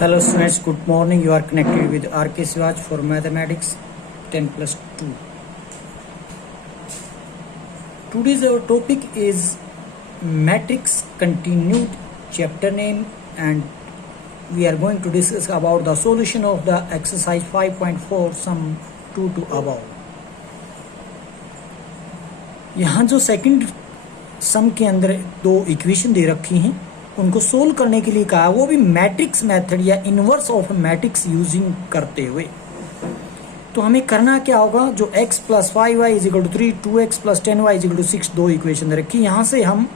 Hello students, good morning. You are connected with RK Swaj for Mathematics 10+2. Today's our topic is matrix continued chapter name, and we are going to discuss about the solution of the exercise 5.4 sum 2 to above. यहाँ जो second सम के अंदर दो equation दे रखी हैं उनको solve करने के लिए कहा, वो भी मैट्रिक्स मेथड या इनवर्स ऑफ मैट्रिक्स यूजिंग करते हुए। तो हमें करना क्या होगा, जो x plus 5y is equal to 3, 2x plus 10y is equal to 6 दो इक्वेशन दे रखी, यहाँ से हम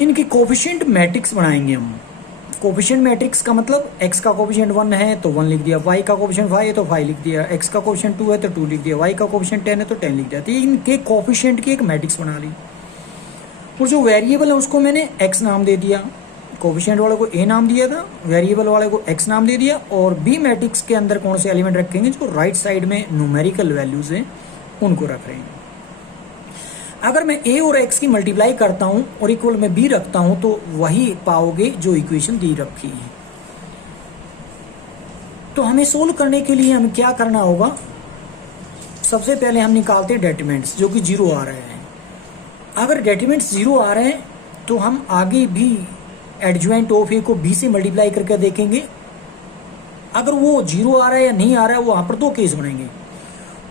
इनकी कोफिशिएंट मैट्रिक्स बनाएंगे। हम कोफिशिएंट मैट्रिक्स का मतलब x का कोफिशिएंट 1 है तो 1 लिख दिया, y का कोफिशिएंट 5 है तो 5 लिख दिया, x का कोफिशिएंट 2 है तो 2 लिख दिया, y का कोफिशिएंट 10 है तो 10 लिख दिया। तो इनके कोफिशिएंट की एक मैट्रिक्स बना ली, और जो वेरिएबल है उसको मैंने x नाम दे दिया, कोफिशिएंट वाले को a नाम दिया था, वेरिएबल वाले को x नाम दे दिया। और b मैट्रिक्स के अंदर कौन से एलिमेंट रखेंगे, जो राइट साइड में न्यूमेरिकल वैल्यूज हैं उनको रख रहे हैं। अगर मैं a और x की मल्टीप्लाई करता हूं और इक्वल में b रखता हूं तो वही पाओगे जो इक्वेशन दी रखी है। तो हमें सोल्व करने के लिए हमें क्या करना होगा, सबसे पहले हम निकालते हैं डेटरमिनेंट्स जो कि 0 आ रहे हैं। अगर डेटरमिनेंट्स 0 आ रहे हैं तो हम आगे भी एडजॉइंट ऑफ ए को b से मल्टीप्लाई करके देखेंगे। अगर वो 0 आ रहा है या नहीं आ रहा है, वो वहां पर दो केस बनेंगे,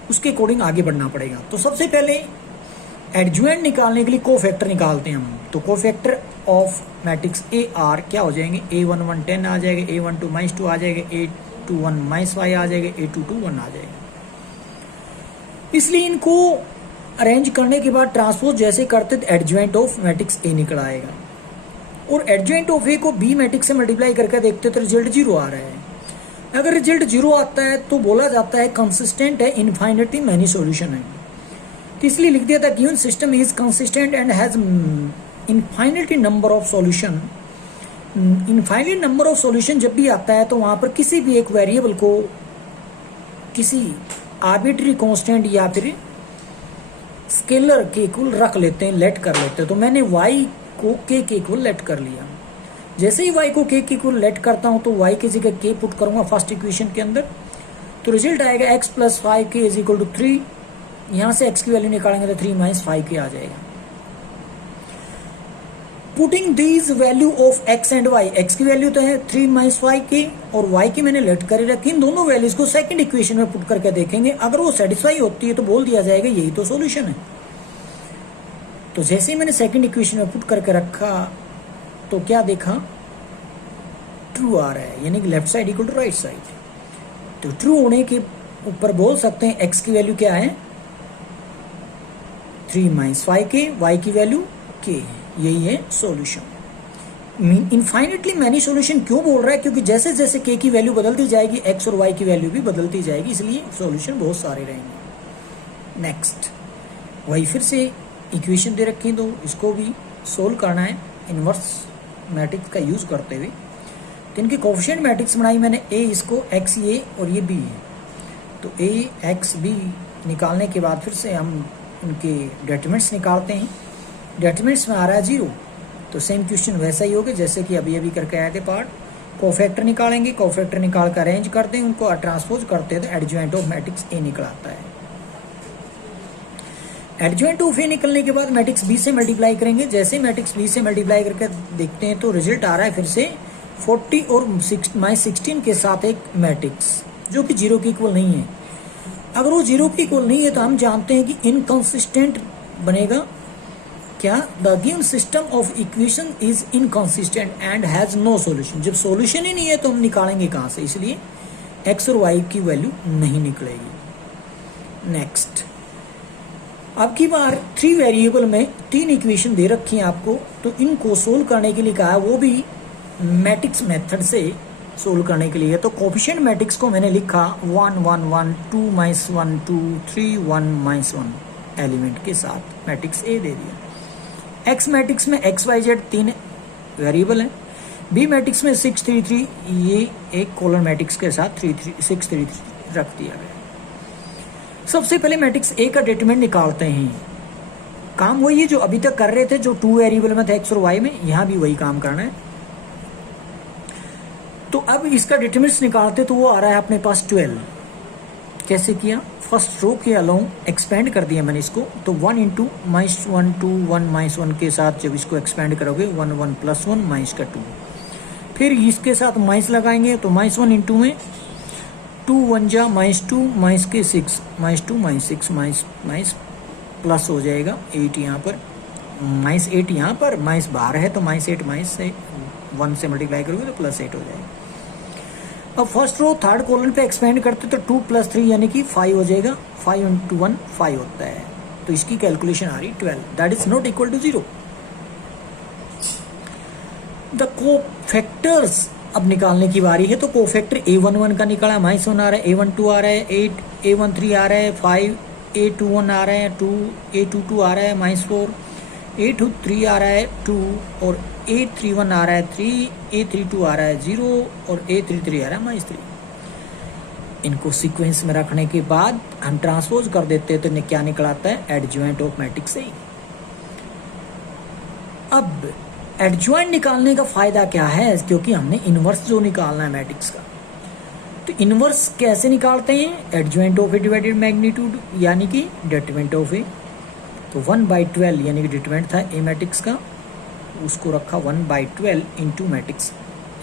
उसके अकॉर्डिंग आगे बढ़ना पड़ेगा। तो सबसे पहले एडजॉइंट निकालने के लिए कोफैक्टर निकालते हैं हम। तो cofactor of matrix A R क्या हो जाएंगे, a11 10 आ जाएगा, a12 -2 आ जाएगा, a21 -5 आ जाएगा, a22 1 आ जाएगा। इसलिए इनको अरेंज करने के बाद ट्रांसपोज जैसे करते तो एडजॉइंट ऑफ मैट्रिक्स ए निकल आएगा, और एडजॉइंट ऑफ ए को बी मैट्रिक्स से मल्टीप्लाई करके देखते तो रिजल्ट 0 आ रहा है। अगर रिजल्ट 0 आता है तो बोला जाता है कंसिस्टेंट है, इनफाइनिटली मैनी सॉल्यूशन है। तो इसलिए लिख दिया था given system is consistent and has infinity number of solution. Infinite number of solution जब भी आता है तो वहां पर किसी भी एक वेरिएबल को किसी आर्बिट्री कांस्टेंट या फिर स्केलर के इक्वल रख लेते हैं, लेट कर लेते हैं। तो मैंने y को k के इक्वल लेट कर लिया। जैसे ही y को k के इक्वल लेट करता हूं तो y की जगह k पुट करूंगा फर्स्ट इक्वेशन के अंदर, तो रिजल्ट आएगा x plus 5k is equal to 3। यहां से x की वैल्यू निकालेंगे तो 3 - 5k आ जाएगा। Putting these value of x and y, x की वैल्यू तो है 3 - 5k और y की मैंने लेट कर रखी। इन दोनों वैल्यूज को सेकंड इक्वेशन में पुट करके देखेंगे, अगर वो सेटिस्फाई होती है तो बोल दिया जाएगा यही तो सॉल्यूशन है। तो जैसे ही मैंने सेकंड इक्वेशन में पुट करके रखा तो क्या देखा, ट्रू आ रहा है, यानी कि left side equal to right side. तो ट्रू होने के ऊपर बोल सकते हैं x की वैल्यू क्या है 3 - 5k, y की वैल्यू k है, यही है सॉल्यूशन। इनफाइनिटली मैनी सॉल्यूशन क्यों बोल रहा है, क्योंकि जैसे जैसे k की वैल्यू बदलती जाएगी x और y की वैल्यू भी बदलती जाएगी, इसलिए सॉल्यूशन बहुत सारे रहेंगे। नेक्स्ट वही फिर से इक्वेशन दे रखी, तो इसको भी सोल्व करना है इनवर्स मैट्रिक्स का यूज करते हुए। तो इनकी कोफिशिएंट मैट्रिक्स बनाई मैंने, a इसको x a और ये b है। तो a x b निकालने के बाद फिर से हम उनके डेटरमिनेंट्स निकालते हैं। डेटरमिनेंट्स में आ रहा है 0, तो सेम क्वेश्चन वैसा ही होगा जैसे कि अभी करके आए थे पार्ट। कोफैक्टर निकालेंगे, कोफैक्टर निकाल कर अरेंज करते हैं, उनको ट्रांसपोज करते हैं तो एडजॉइंट ऑफ मैट्रिक्स ए निकल आता है। एडजॉइंट ऑफ ए निकलने के बाद मैट्रिक्स बी से मल्टीप्लाई करेंगे। जैसे मैट्रिक्स बी से मल्टीप्लाई करके देखते हैं तो रिजल्ट आ रहा है फिर से 40 और -16 के साथ एक मैट्रिक्स जो कि 0 के इक्वल नहीं है। अगर वो 0 के इक्वल नहीं है तो हम जानते हैं कि इनकंसिस्टेंट बनेगा। क्या, the given system of equation is inconsistent and has no solution. जब सॉल्यूशन ही नहीं है तो हम निकालेंगे कहां से, इसलिए x और y की वैल्यू नहीं निकलेगी। नेक्स्ट, अब की बार 3 वेरिएबल में 3 इक्वेशन दे रखी हैं आपको, तो इनको सोल्व करने के लिए कहा है, वो भी मैट्रिक्स मेथड से सोल्व करने के लिए। तो कोफिशिएंट मैट्रिक्स को मैंने लिखा 1 1 1 2 -1 2 3 1 -1 एलिमेंट के साथ मैट्रिक्स ए दे दिया। एक्स मैट्रिक्स में x y z 3 वेरिएबल है। बी मैट्रिक्स में 6 3 3, ये एक कॉलम मैट्रिक्स के साथ 3 3 6 3 3 रख दिया गया। सबसे पहले मैट्रिक्स ए का डेटरमिनेंट निकालते हैं। काम वही है जो अभी तक कर रहे थे, जो 2 वेरिएबल में था x और y में, यहां भी वही काम करना है। तो अब इसका डिटरमिनेंट्स निकालते तो वो आ रहा है अपने पास 12। कैसे किया, फर्स्ट रो के अलोंग एक्सपेंड कर दिया मैंने इसको, तो 1 इंटू माइनस 1 2 1 माइनस 1 के साथ जब इसको एक्सपेंड करोगे 1 1 प्लस 1 माइनस का 2, फिर इसके साथ माइनस लगाएंगे तो माइनस 1 इंटू में 2 1 जा माइनस 2 माइनस के 6 माइनस 2 माइनस 6 माइनस प्लस हो जाएगा 8 यहाँ पर, माइनस 8 यहाँ पर, माइनस बाहर है तो माइनस 8 माइनस से 1 से मल्टीप्लाई करोगे तो प्लस 8 हो जाएगा। अब फर्स्ट रो थर्ड कॉलम पे एक्सपेंड करते तो 2 प्लस 3 यानी कि 5 हो जाएगा, 5 इंटू 1 5 होता है, तो इसकी कैलकुलेशन आ रही 12, that is not equal to 0। The cofactors अब निकालने की बारी है, तो कोफैक्टर A11 का निकाला, माइनस 1 आ रहा है, A12 आ रहा है, 8 A13 आ रहा है, 5 A21 आ रहा है, 2 A22 आ रहा है, माइनस 4 A23 आ रहा है 2, और A31 आ रहा है 3, A32 आ रहा है 0, और A33 आ रहा है माइनस 3। इनको सीक्वेंस में रखने के बाद हम ट्रांसपोज कर देते हैं तो क्या निकल आता है, एडजॉइंट ऑफ मैट्रिक्स से ही। अब एडजॉइंट निकालने का फायदा क्या है, क्योंकि हमने इनवर्स जो निकालना है मैट्रिक्स का, तो इनवर्स कैसे निकालते हैं, adjoint of A divided magnitude यानी कि डिटरमिनेंट ऑफ ए, तो 1/12 यानी कि डिटरमिनेंट था ए मैट्रिक्स का, उसको रखा 1/12 इंटू मैट्रिक्स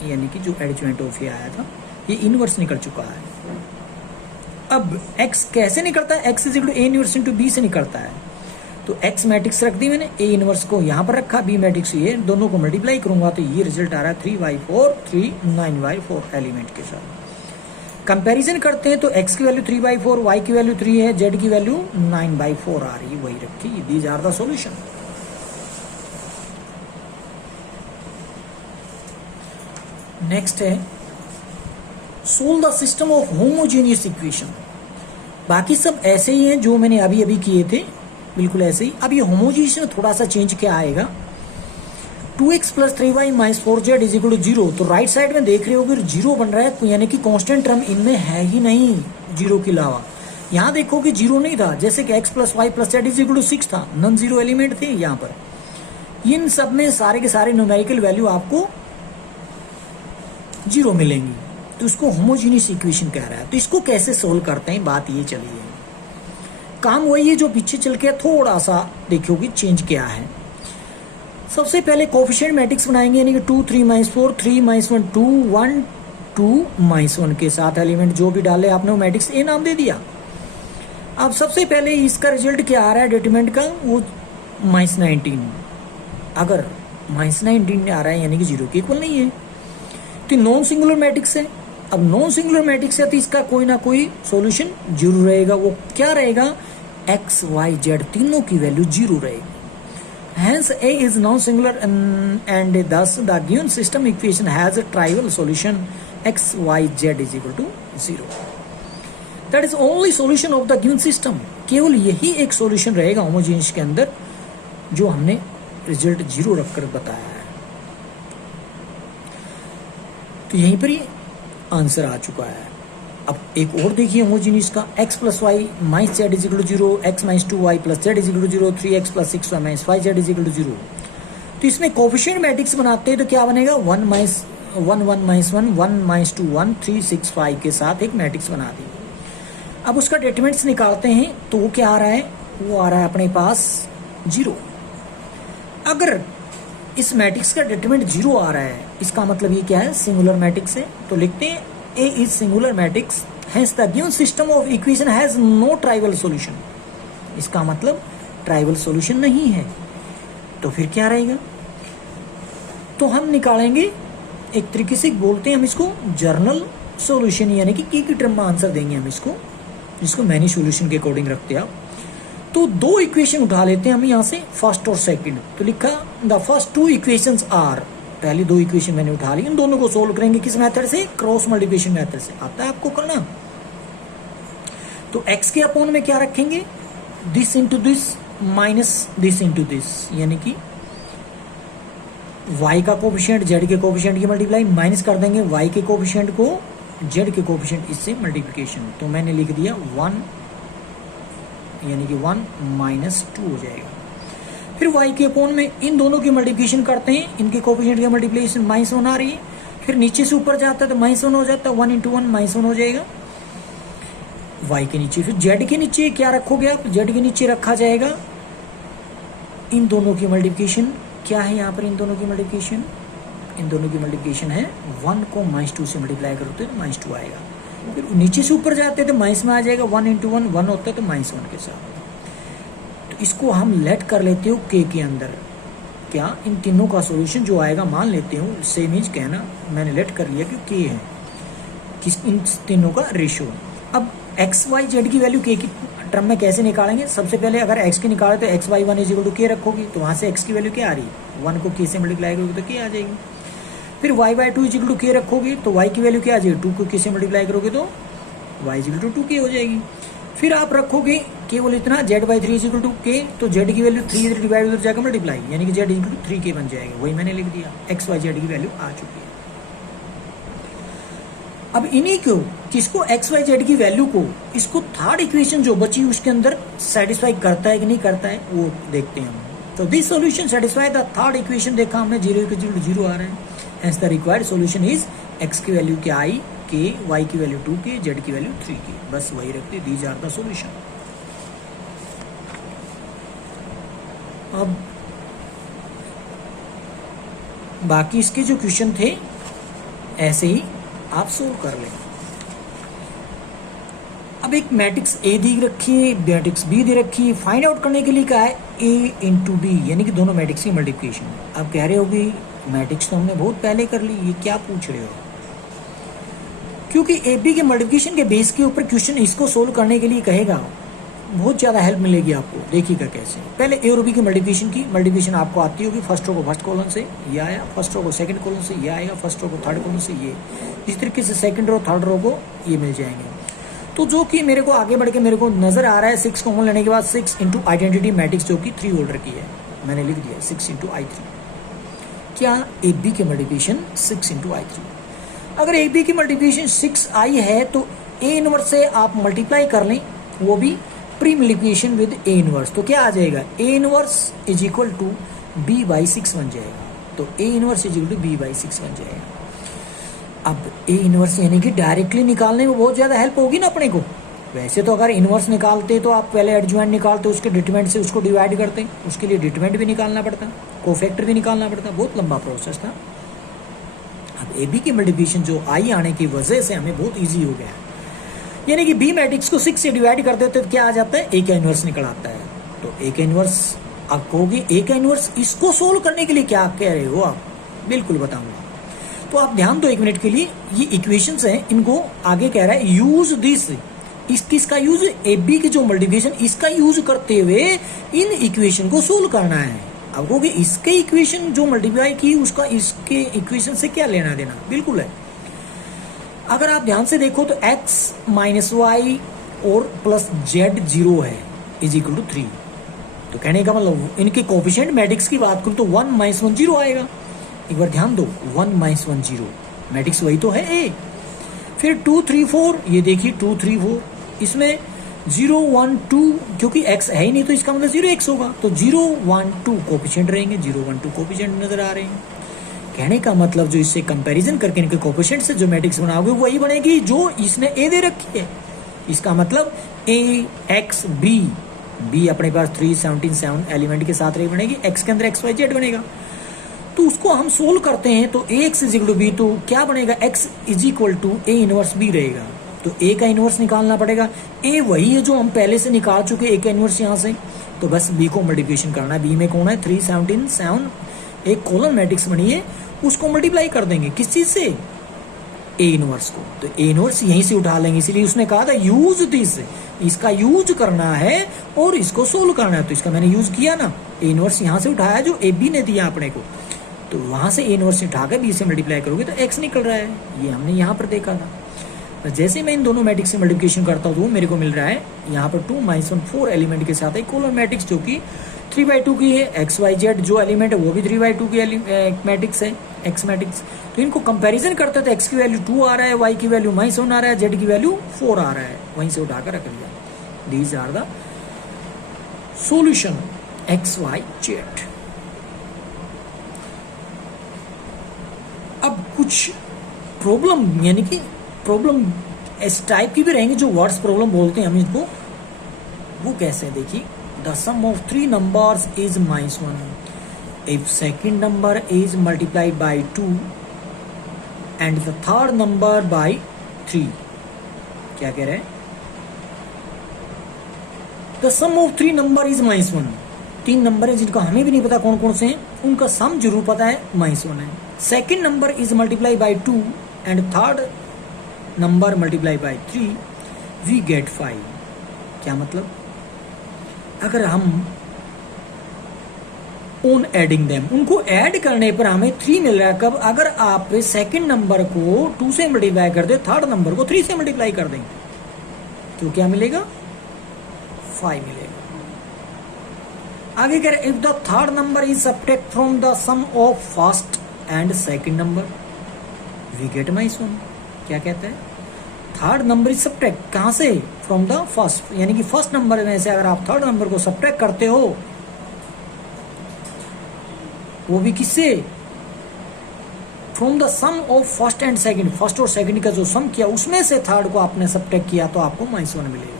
यानी कि जो एडजॉइंट ऑफ ए आया था, ये इनवर्स निकल चुका है। अब x कैसे निकलता है, x is equal to A inverse into B से निकलता है, तो x मैट्रिक्स रख दी मैंने, a इनवर्स को यहाँ पर रखा, b मैट्रिक्स ये दोनों को मल्टीप्लाई करूंगा तो ये रिजल्ट आ रहा है 3/4 3 9/4 एलिमेंट के साथ। कंपैरिजन करते हैं तो x की वैल्यू 3/4, y की वैल्यू 3 है, z की वैल्यू 9/4 आ रही है, वही रखी, these are the solution. Next है solve the system of homogeneous equation. बाकी सब ऐसे ही हैं जो मैंने अभी अभी किए थे, बिल्कुल ऐसे ही। अब ये होमोजेनियस में थोड़ा सा चेंज क्या आएगा, 2x plus 3y minus 4z is equal to 0, तो राइट साइड में देख रहे हो कि 0 बन रहा है, यानी कि कांस्टेंट टर्म इनमें है ही नहीं 0 के अलावा। यहाँ देखो कि 0 नहीं था, जैसे कि x plus y plus z is equal to 6 था, नॉन जीरो एलिमेंट थे यहाँ पर। इन सब में सारे के सारे न्यूमेरिकल वैल्यू आपको 0 मिलेंगी, तो इसको होमोजेनियस इक्वेशन कह रहा है। तो इसको कैसे सोल्व करते हैं, बात ये चली है, काम वही है जो पीछे चल के थोड़ा सा देखोगे चेंज क्या है। सबसे पहले कोफिशिएंट मैट्रिक्स बनाएंगे, यानी कि 2 3 माइनस 4 3 माइनस 1 2 1 2 माइनस 1 के साथ एलिमेंट जो भी डाले आपने वो मैट्रिक्स ए नाम दे दिया। अब सबसे पहले इसका रिजल्ट क्या आ रहा है डिटरमिनेंट का, वो माइनस 19, अगर माइनस 19 आ रहा है यानी कि 0 के इक्वल नहीं है, तो नॉन सिंगुलर मैट्रिक्स है। अब नॉन सिंगुलर मैट्रिक्स है तो इसका कोई ना कोई सॉल्यूशन जरूर रहेगा, वो क्या रहेगा, x y z तीनों की वैल्यू 0 रहेगी। Hence A is non-singular and thus the given system equation has a trivial solution x y z is equal to 0. That is only solution of the given system. केवल यही एक solution रहेगा homogeneous के अंदर जो हमने result 0 रखकर बताया है। तो यहीं पर ही आंसर आ चुका है। अब एक और देखिए होमोजेनियस का, x plus y minus z is equal to 0, x minus 2y plus z is equal to 0, 3x plus 6y minus 5z is equal to 0। तो इसमें कोफिशिएंट मैट्रिक्स बनाते हैं तो क्या बनेगा, 1 माइनस 1 1 माइनस 1 1 माइनस 2 1 3 6 5 के साथ एक मैट्रिक्स बना दी। अब उसका डिटरमिनेंट्स निकालते हैं तो वो क्या आ रहा है, वो आ रहा है अपने पास 0। अगर इस मैट्रिक्स का डिटरमिनेंट 0 आ रहा है, इसका मतलब ये क्या है, सिंगुलर मैट्रिक्स है। तो लिखते हैं A is singular matrix, hence the given system of equation has no trivial solution. इसका मतलब ट्राइवल सॉल्यूशन नहीं है, तो फिर क्या रहेगा, तो हम निकालेंगे एक तरीके से बोलते हैं हम इसको जर्नल सॉल्यूशन, यानी कि की टर्म में आंसर देंगे हम इसको, जिसको मैनी सॉल्यूशन के अकॉर्डिंग रखते हैं आप। तो दो इक्वेशन उठा लेते हैं हम यहाँ से, फर्स्ट और सेकंड। तो लिखा द फर्स्ट 2 इक्वेशंस आर, पहली 2 इक्वेशन मैंने उठा ली, इन दोनों को सोल्व करेंगे किस मेथड से, क्रॉस मल्टीप्लिकेशन मेथड से। आता है आपको करना। तो x के अपोन में क्या रखेंगे, this into this minus this into this, यानी कि y का कोफिशिएंट z के कोफिशिएंट की मल्टीप्लाई माइनस कर देंगे y के कोफिशिएंट को z के कोफिशिएंट, इससे मल्टीप्लिकेशन। तो मैंने लिख दिया 1, यानी कि 1 माइनस 2 हो जाएगा। फिर y के अपोन में इन दोनों की मल्टीप्लिकेशन करते हैं, इनके कोफिशिएंट की मल्टीप्लिकेशन माइनस 1 आ रही है, फिर नीचे से ऊपर जाता है तो -1 हो जाता है, 1 इंटू 1 -1 हो जाएगा y के नीचे। फिर z के नीचे क्या रखोगे आप, z के नीचे रखा जाएगा इन दोनों की मल्टीप्लिकेशन। क्या है यहाँ पर इन दोनों की मल्टीप्लिकेशन, इन दोनों की मल्टीप्लिकेशन है 1 को -2 से मल्टीप्लाई करते हैं तो -2 आएगा। फिर नीचे से ऊपर जाते हैं तो माइनस में आ जाएगा, 1 इंटू 1 1 होता है तो -1 के साथ। तो इसको हम लेट कर लेते हो k के अंदर। क्या इन तीनों का सॉल्यूशन जो आएगा मान लेते हो, सेम ही कहना मैंने लेट कर लिया कि k है, किस इन तीनों का रेशियो। अब x y z की वैल्यू k की टर्म में कैसे निकालेंगे, सबसे पहले अगर x की निकाले तो x y 1 is equal to k रखोगी, तो वहाँ से x की वैल्यू क्या आ रही है, 1 को k से मल्टीप्लाई करोगे तो k आ जाएगी। फिर y by 2 is equal to k रखोगी तो y की वैल्यू क्या आ जाएगी, 2 को k से मल्टीप्लाई करोगे तो y is equal to 2k हो जाएगी। फिर आप रखोगे केवल इतना z by 3 is equal to k, तो z की वैल्यू 3 इधर डिवाइड उधर जाकर मल्टीप्लाई, यानी कि z is equal to 3k बन जाएगा, वही मैंने लिख दिया, x y z की वैल्यू आ चुकी है। अब इन्हीं को किसको x y z की वैल्यू को इसको थर्ड इक्वेशन जो बची उसके अंदर सेटिस्फाई करता है कि नहीं करता है वो देखते हैं हम। तो this solution satisfy the third equation, देखा हमने 0 इक्वल टू 0 आ रहा है, hence the required solution is x की वैल्यू क्या आई k, y की वैल्यू 2k, z की वैल्यू 3k, बस वही रखते, दीज आर द सॉल्यूशन। अब बाकी इसके जो क्वेश्चन थे ऐसे ही आप सोल्व कर लें। अब एक मैट्रिक्स A दी रखी है, मैट्रिक्स B दे रखी है, फाइंड आउट करने के लिए क्या है A इंटू B, यानी कि दोनों मैट्रिक्स की मल्टीप्लिकेशन। अब कह रहे हो कि मैट्रिक्स तो हमने बहुत पहले कर ली, ये क्या पूछ रहे हो, क्योंकि ए बी के मल्टीप्लिकेशन के बेस के ऊपर क्वेश्चन इसको सोल्व करने के लिए कहेगा, बहुत ज़्यादा हेल्प मिलेगी आपको। देखिएगा कैसे, पहले ए और बी की मल्टीप्लिकेशन आपको आती होगी, फर्स्ट रो को फर्स्ट कॉलम से ये आया, फर्स्ट रो को सेकंड कॉलम से ये आएगा, फर्स्ट रो को थर्ड कॉलम से ये, इस तरीके से सेकंड रो थर्ड रो को ये मिल जाएंगे। तो जो कि मेरे को आगे बढ़ के मेरे को नजर आ रहा है 6 कॉमन लेने के बाद 6 इंटू आइडेंटिटी मैट्रिक्स जो कि 3 ऑर्डर की है, मैंने लिख दिया 6 इंटू I3। क्या ए बी की मल्टीप्लिकेशन 6 इंटू I3। अगर ए बी की मल्टीप्लिकेशन 6i है तो ए इनवर्स से आप मल्टीप्लाई कर लें, वो भी pre multiplication with A inverse, तो क्या आ जाएगा A inverse is equal to b by 6 बन जाएगा। तो A inverse is equal to b by 6 बन जाएगा। अब ए इनवर्स यानी कि डायरेक्टली निकालने में बहुत ज़्यादा हेल्प होगी ना अपने को। वैसे तो अगर इनवर्स निकालते तो आप पहले एडजॉइंट निकालते, उसके डिटरमिनेंट से उसको डिवाइड करते, उसके लिए डिटरमिनेंट भी निकालना पड़ता, कोफैक्टर भी निकालना पड़ता, बहुत लंबा प्रोसेस था। अब ए बी की मल्टीप्लिकेशन जो आई आने की वजह से हमें बहुत ईजी हो गया, यानी कि बी मैट्रिक्स को 6 से डिवाइड कर देते तो क्या आ जाता है, ए का इनवर्स निकल आता है। तो ए का इनवर्स आप कहोगे ए का इनवर्स, इसको सोल्व करने के लिए क्या कह रहे हो आप, बिल्कुल बताऊंगा। तो आप ध्यान दो 1 मिनट के लिए, ये इक्वेशंस हैं, इनको आगे कह रहा है यूज दिस, इसका यूज ए बी की जो मल्टीप्लिकेशन इसका यूज करते हुए इन इक्वेशन को सोल्व करना है। अब कहोगे इसके इक्वेशन जो मल्टीप्लाई की उसका इसके इक्वेशन से क्या लेना देना, बिल्कुल है। अगर आप ध्यान से देखो तो x माइनस वाई और प्लस जेड 0 है इज इक्वल टू 3, तो कहने का मतलब इनके कोफिशिएंट मैट्रिक्स की बात करूं तो 1 माइनस 1 0 आएगा। एक बार ध्यान दो 1 माइनस 1 0, मैट्रिक्स वही तो है ए। फिर 2 3 4, ये देखिए 2 3 4, इसमें 0 1 2, क्योंकि x है ही नहीं तो इसका मतलब 0x होगा, तो 0 1 2 कोफिशिएंट रहेंगे, 0 1 2 कोफिशिएंट नजर आ रहे हैं। कहने का मतलब जो इससे कंपैरिजन करके इनके कोफिशिएंट से जो मैट्रिक्स बनाओगे वही बनेगी जो इसने ए दे रखी है। इसका मतलब a x b अपने पास 3 17 7 एलिमेंट के साथ रही बनेगी, x के अंदर x y z बनेगा। तो उसको हम सोल्व करते हैं तो ax is equal to b, तो क्या बनेगा x is equal to a inverse b रहेगा। तो a का इनवर्स निकालना पड़ेगा, a वही है जो हम पहले से निकाल चुके a का इनवर्स यहाँ से, तो बस b को मल्टीप्लिकेशन करना है। b में कौन है 3 17 7, एक कॉलम मैट्रिक्स बनी है, उसको मल्टीप्लाई कर देंगे किस चीज से, ए इनवर्स को। तो ए इनवर्स यहीं से उठा लेंगे, इसीलिए उसने कहा था यूज दिस, इसका यूज करना है और इसको सोल्व करना है, तो इसका मैंने यूज किया ना, ए इनवर्स यहाँ से उठाया जो ए बी ने दिया अपने को, तो वहां से ए इनवर्स उठाकर बी से मल्टीप्लाई करोगे तो एक्स निकल रहा है, ये हमने यहाँ पर देखा था। तो जैसे मैं इन दोनों मैट्रिक्स से मल्टीप्लिकेशन करता हूँ तो मेरे को मिल रहा है यहाँ पर 2 माइनस 1 4 एलिमेंट के साथ एक कॉलम मैट्रिक्स जो कि 3/2 की है, एक्स वाई जेड जो एलिमेंट है वो भी 3/2 की मैट्रिक्स है, एक्स मैट्रिक्स। तो इनको कंपैरिजन करते थे, एक्स की वैल्यू 2 आ रहा है, वाई की वैल्यू -1 आ रहा है, जेड की वैल्यू 4 आ रहा है, वहीं से उठाकर रख लिया। These are the solution x y z. अब कुछ प्रॉब्लम यानी कि प्रॉब्लम इस टाइप की भी रहेंगी जो वर्ड्स प्रॉब्लम बोलते हैं हम इसको, वो कैसे है देखिए। The sum of three numbers is -1 if second number is multiplied by 2 and the third number by 3। क्या कह रहे हैं? The sum of three number is -1, तीन नंबर है जिनका हमें भी नहीं पता कौन कौन से हैं, उनका सम जरूर पता है -1 है। Second number is multiply by 2 and third number multiply by 3 we get 5। क्या मतलब? अगर हम ऑन एडिंग देम, उनको ऐड करने पर हमें 3 मिल रहा है। कब? अगर आप सेकेंड नंबर को 2 से मल्टीप्लाई कर दे, थर्ड नंबर को 3 से मल्टीप्लाई कर दें तो क्या मिलेगा? 5 मिलेगा। आगे कह रहे if the third number is subtract from the sum of first and second number we get -1। क्या कहते हैं? थर्ड नंबर इज सब्ट्रैक्ट कहां से? फ्रॉम द फर्स्ट, यानी कि फर्स्ट नंबर में से अगर आप थर्ड नंबर को सब्ट्रैक्ट करते हो, वो भी किससे? From the sum of first and second, first और सेकंड का जो सम किया उसमें से थर्ड को आपने सब्ट्रैक्ट किया तो आपको -1 मिलेगा।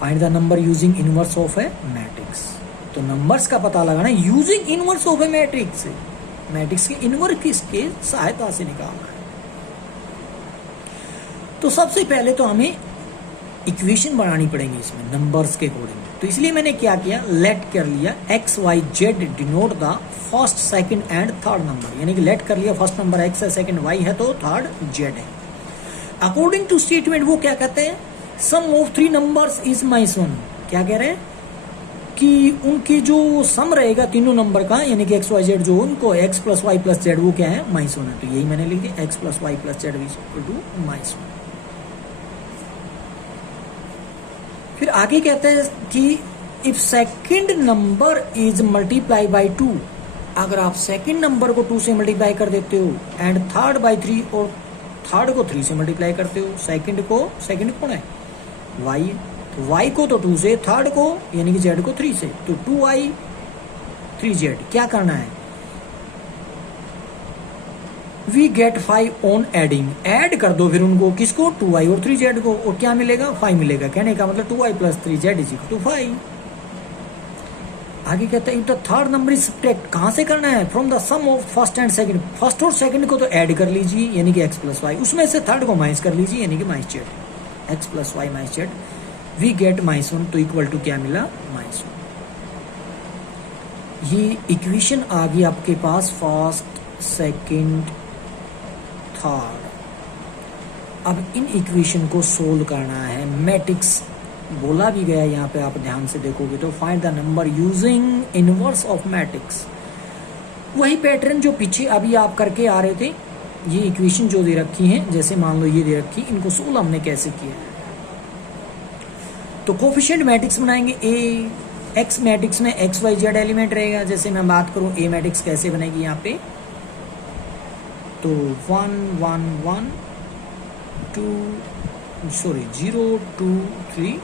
Find the number using inverse of A matrix. तो नंबर्स का पता लगाना using inverse of A matrix, matrix के इनवर्स किसके सहायता से निकालना है। तो सबसे पहले तो हमें इक्वेशन बनानी पड़ेगी इसमें नंबर्स के अकॉर्डिंग। तो इसलिए मैंने क्या किया, लेट कर लिया x y z denote the first second and third number, यानी कि लेट कर लिया फर्स्ट नंबर x है, सेकंड y है तो थर्ड z है। अकॉर्डिंग टू स्टेटमेंट वो क्या कहते हैं? सम ऑफ थ्री नंबर्स इज -1। क्या कह रहे हैं कि उनकी जो सम रहेगा तीनों नंबर का, यानी कि x y z जो उनको x plus y plus z वो क्या है? -1 है। तो यही मैंने लिख दिया x plus y plus z equal to -1। फिर आगे कहते हैं कि if second number is multiply by 2, अगर आप सेकंड नंबर को 2 से मल्टीप्लाई कर देते हो एंड थर्ड बाई 3 और थर्ड को 3 से मल्टीप्लाई करते हो, सेकंड कौन है? y है। तो y को तो 2 से, थर्ड को यानी कि z को 3 से, तो 2y 3z। क्या करना है? We get 5 on adding, add कर दो फिर उनको, किसको? 2y और 3z को, और क्या मिलेगा? 5 मिलेगा। कहने का मतलब 2y plus 3z is equal to 5। आगे कहता है if the third number is subtract, कहां से करना है? From the sum of first and second, first और सेकंड को तो ऐड कर लीजिए यानी कि x प्लस वाई, उसमें से थर्ड को माइनस कर लीजिए यानी कि -z, x प्लस वाई -z वी गेट -1। तो इक्वल टू क्या मिला? -1। ये इक्वेशन आ गई आपके पास फर्स्ट, सेकंड, थर्ड। अब इन इक्वेशन को सोल्व करना है। मैट्रिक्स बोला भी गया यहाँ पे, आप ध्यान से देखोगे तो find the number using inverse of matrix. वही पैटर्न जो पीछे अभी आप करके आ रहे थे, ये इक्वेशन जो दे रखी हैं, जैसे मान लो ये दे रखी, इनको सोल्व हमने कैसे किया है। तो कोफिशिएंट मैट्रिक्स बनाएंगे। ए एक्स मैट्रिक्स में एक्स वाई जेड एलिमेंट रहेगा। जैसे मैं बात करूं ए मैट्रिक्स कैसे बनेगी यहाँ पे, तो 1 1 1 2 0 2 3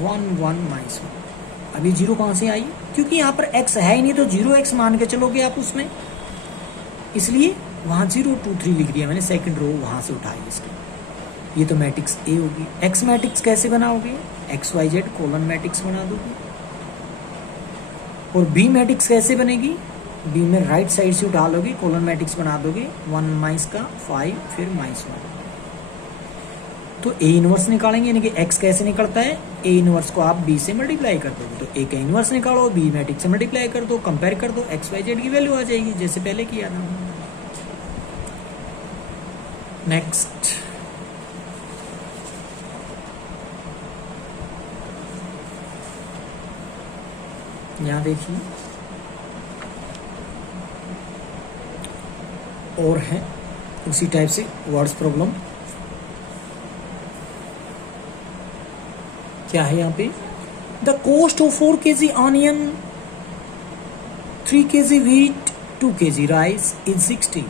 1 1 -1। अभी 0 कहाँ से आई? क्योंकि यहाँ पर x है ही नहीं, तो 0x मान के चलोगे आप उसमें, इसलिए वहाँ 0 2 3 लिख दिया मैंने, सेकंड रो वहाँ से उठाई इसकी। ये तो मैट्रिक्स ए होगी। एक्स मैट्रिक्स कैसे बनाओगे? X y z colon matrix बना दोगे। और बी मैट्रिक्स कैसे बनेगी? बी में राइट साइड से उठा लोगे, कोलन मैट्रिक्स बना दोगे, 1 माइनस का 5 फिर -1। तो ए इनवर्स निकालेंगे, यानी कि एक्स कैसे निकलता है? ए इनवर्स को आप बी से मल्टीप्लाई कर दोगे, तो ए का इनवर्स निकालो, बी मैट्रिक्स से मल्टीप्लाई कर दो, कंपेयर कर दो, एक्स वाई जेड की वैल्यू आ जाएगी जैसे पहले किया था। नेक्स्ट यहाँ देखिए और है उसी टाइप से वर्ड्स प्रॉब्लम। क्या है यहाँ पे? The cost of 4 kg onion, 3 kg wheat, 2 kg rice is 60।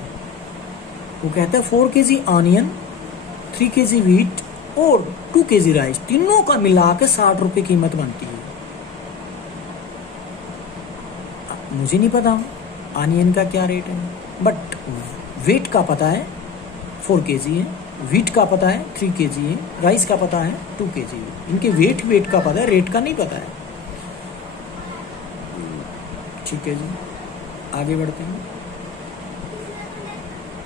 वो कहता है 4 kg ऑनियन, 3 kg व्हीट और 2 kg राइस, तीनों का मिला के 60 रुपये कीमत बनती है। मुझे नहीं पता ऑनियन का क्या रेट है, बट वेट का पता है 4 kg है, वीट का पता है 3 kg है, राइस का पता है 2 kg है। इनके वेट का पता है, रेट का नहीं पता है। ठीक है जी, आगे बढ़ते हैं।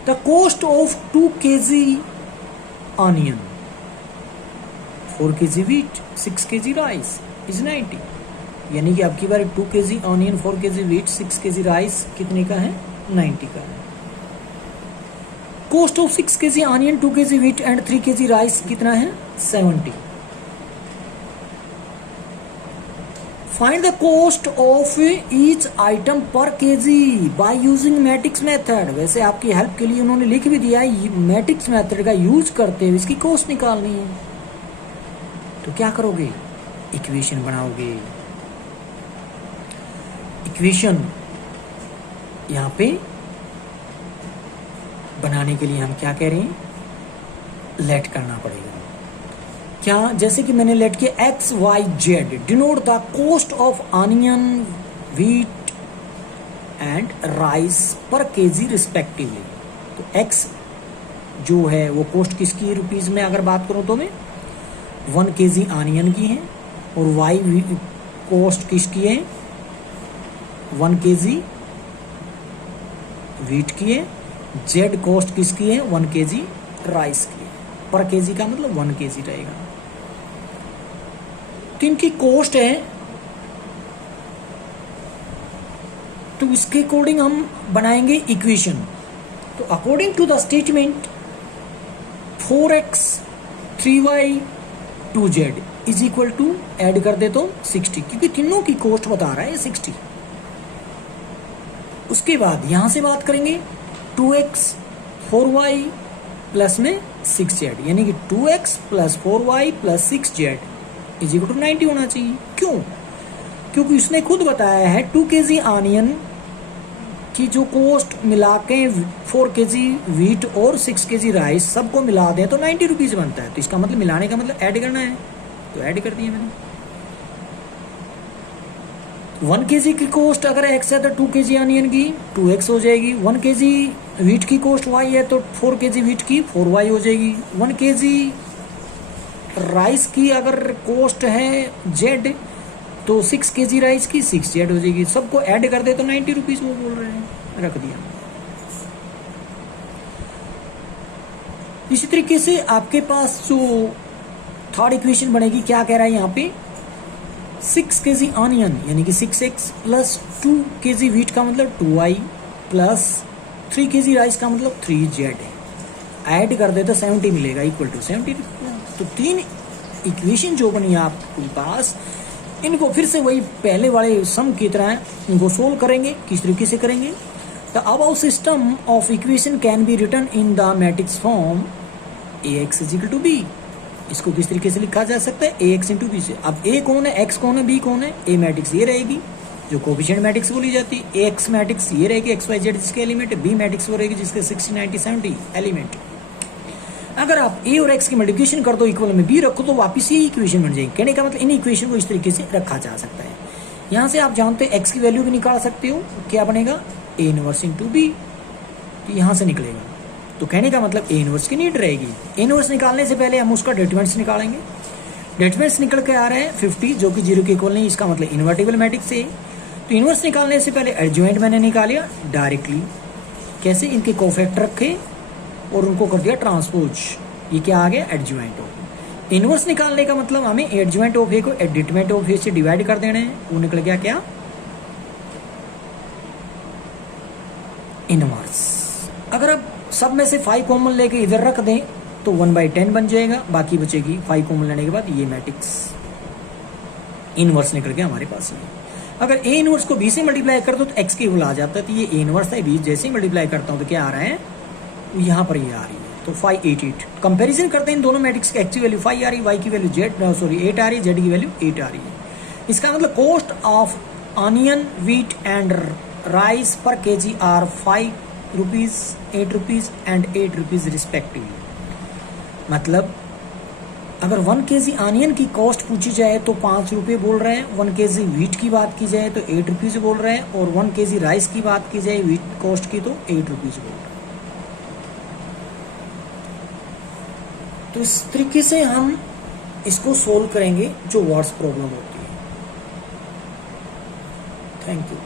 The cost of 2 kg onion, 4 kg wheat, 6 kg rice is 90। यानी कि आपकी बार 2 kg onion, 4 kg wheat, 6 kg rice कितने का है? 90 का है। Cost of 6 kg onion, 2 kg wheat and 3 kg rice कितना है? 70। Find the cost of each item पर kg by using matrix method. वैसे आपकी हेल्प के लिए उन्होंने लिख भी दिया है, मैट्रिक्स मेथड का यूज करते हुए इसकी कॉस्ट निकालनी है। तो क्या करोगे? इक्वेशन बनाओगे। इक्वेशन यहां पे बनाने के लिए हम क्या कह रहे हैं? लेट करना पड़ेगा। क्या? जैसे कि मैंने लेट किया x y z denote the cost of onion, wheat and rice per kg respectively. तो एक्स जो है वो कॉस्ट किसकी रुपीज में अगर बात करूं तो मैं 1 kg ऑनियन की है, और वाई कॉस्ट किसकी है? 1 kg व्हीट की है। जेड कॉस्ट किसकी है? 1 kg राइस की है। पर केजी का मतलब 1 kg रहेगा। तो इनकी कॉस्ट है, तो इसके अकॉर्डिंग हम बनाएंगे इक्वेशन। तो according to the statement 4x 3y 2z is equal to, add कर दे तो 60, क्योंकि तीनों की कॉस्ट बता रहा है 60। उसके बाद यहां से बात करेंगे 2x 4y प्लस में 6z, यानी कि 2x plus 4y plus 6z is equal to 90 होना चाहिए। क्यों? क्योंकि उसने खुद बताया है 2 kg ऑनियन की जो कॉस्ट मिला के 4 kg व्हीट और 6 kg राइस सबको मिला दें तो 90 रुपीज बनता है। तो इसका मतलब मिलाने का मतलब ऐड करना है, तो ऐड कर दिया मैंने। 1 kg की कॉस्ट अगर x है तो 2 kg ऑनियन की 2x हो जाएगी। 1 kg व्हीट की कॉस्ट y है तो 4 kg व्हीट की 4y हो जाएगी। 1 kg राइस की अगर कॉस्ट है z तो 6 kg राइस की 6z हो जाएगी। सबको ऐड कर दे तो 90 रुपीज वो बोल रहे हैं, रख दिया। इसी तरीके से आपके पास जो थर्ड इक्वेशन बनेगी, क्या कह रहा है यहाँ पे? 6 kg ऑनियन यानी कि 6x प्लस 2 kg व्हीट का मतलब 2y प्लस 3 kg राइस का मतलब 3z है। ऐड कर दे तो 70 मिलेगा, इक्वल टू 70। तो 3 इक्वेशन जो बनी आपके पास, इनको फिर से वही पहले वाले सम की तरह इनको सोल्व करेंगे। किस तरीके से करेंगे? The above system of equation can be written in the matrix form ax is equal to b। इसको किस तरीके से लिखा जा सकता है? ax इंटू बी से। अब a कौन है, x कौन है, b कौन है? a मैट्रिक्स ये रहेगी जो कोफिशिएंट मैट्रिक्स बोली जाती है। ax मैट्रिक्स ये रहेगी x y z जिसके एलिमेंट है। b मैट्रिक्स वो रहेगी जिसके 60 90 70 एलिमेंट। अगर आप a और x की मल्टीप्लिकेशन कर दो, इक्वल में b रखो, तो वापस ये इक्वेशन बन जाएगी। कहने का मतलब इन इक्वेशन को इस तरीके से रखा जा सकता है। यहाँ से आप जानते हैं x की वैल्यू भी निकाल सकते हो। क्या बनेगा? a inverse into b। तो यहाँ से निकलेगा। तो कहने का मतलब a इनवर्स की नीड रहेगी। a इनवर्स निकालने से पहले हम उसका डिटरमिनेंट्स निकालेंगे। डिटरमिनेंट्स निकल के आ रहे हैं 50 जो कि 0 के इक्वल नहीं, इसका मतलब इन्वर्टिबल मैट्रिक्स है। तो इनवर्स निकालने से पहले एडजॉइंट मैंने निकालिया डायरेक्टली। कैसे? इनके कोफैक्टर रखे और उनको कर दिया ट्रांसपोज। ये क्या आ गया? Adjoint of. इनवर्स निकालने का मतलब हमें एडजॉइंट ऑफ ए को डिटरमिनेंट ऑफ ए से डिवाइड कर देना है। वो निकल गया क्या? इनवर्स। अगर अब सब में से 5 कॉमन लेके इधर रख दें तो 1/10 बन जाएगा, बाकी बचेगी 5 कॉमन लेने के बाद ये मैट्रिक्स इनवर्स निकल गया हमारे पास। ये अगर a इनवर्स को b से मल्टीप्लाई कर दो तो x के इक्वल आ जाता है। तो ये a इनवर्स है, b जैसे ही मल्टीप्लाई करता हूं तो क्या आ रहा है? यहाँ पर ये आ रही है। तो 588 कंपैरिजन करते हैं इन दोनों मैट्रिक्स की। x की वैल्यू 5 आ रही है, y की वैल्यू 8 आ रही है, z की वैल्यू 8 आ रही है। इसका मतलब cost of onion, wheat and rice per kg are 5 rupees, 8 rupees and 8 rupees respectively. मतलब अगर 1 kg ऑनियन की कॉस्ट पूछी जाए तो 5 रुपये बोल रहे हैं, 1 kg व्हीट की बात की जाए तो 8 रुपीज बोल रहे हैं, और 1 kg राइस की बात की जाए व्हीट कॉस्ट की तो 8 रुपीज बोल रहे हैं। तो इस तरीके से हम इसको सोल्व करेंगे जो वर्ड्स प्रॉब्लम होती है। Thank you.